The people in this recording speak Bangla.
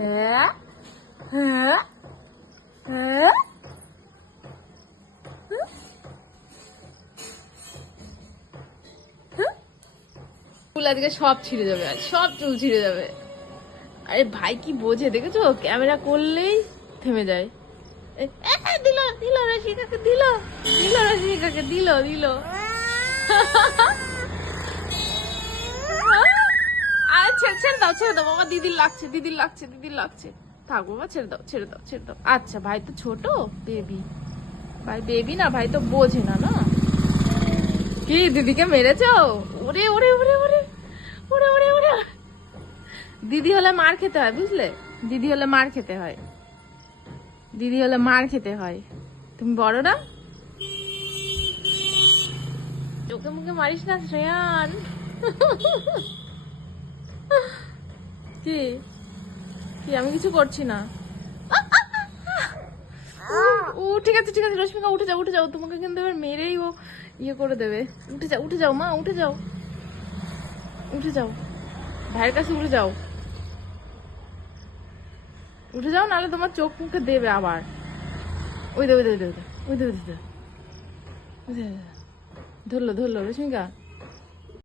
হ্যাঁ হ্যাঁ হ্যাঁ। চুল আজকে সব ছিঁড়ে যাবে, আজ সব চুল ছিঁড়ে যাবে। আরে ভাই কি বোঝে দেখেছো, ক্যামেরা করলেই থেমে যায়। দিল দিল রশ্মিকাকে, দিল দিল রশ্মিকাকে, দিল দিল। আচ্ছা ছেড়ে দাও ছেড়ে দাও বাবা, দিদির লাগছে দিদির লাগছে দিদির লাগছে। থাক বাবা, ছেড়ে দাও ছেড়ে দাও ছেড়ে দাও। আচ্ছা ভাই তো ছোট বেবি, ভাই বেবি না, ভাই তো বোঝে না না। কি দিদিকে মেরেছো? ওরে ওরে ওরে ওরে ওরে ওরে ওরে। দিদি হলে মার খেতে হয় বুঝলে, দিদি হলে মার খেতে হয়, দিদি হলে মার খেতে হয়। তুমি বড় না, চোখে মুখে মারিস না শ্রেয়ান। কি কি আমি কিছু করছি না। ও ঠিক আছে ঠিক আছে রশ্মিকা, উঠে যাও উঠে যাও, তোমাকে কিন্তু এবার মেরেই ও ইয়ে করে দেবে। উঠে যাও মা, উঠে যাও উঠে যাও, ভাইয়ের কাছে উঠে যাও, উঠে যাও, নাহলে তোমার চোখ মুখে দেবে আবার। ওই দে ওই দে ওই দে ওই দে ওই দে ওই দে, ধরলো ধরলো রশ্মিকা।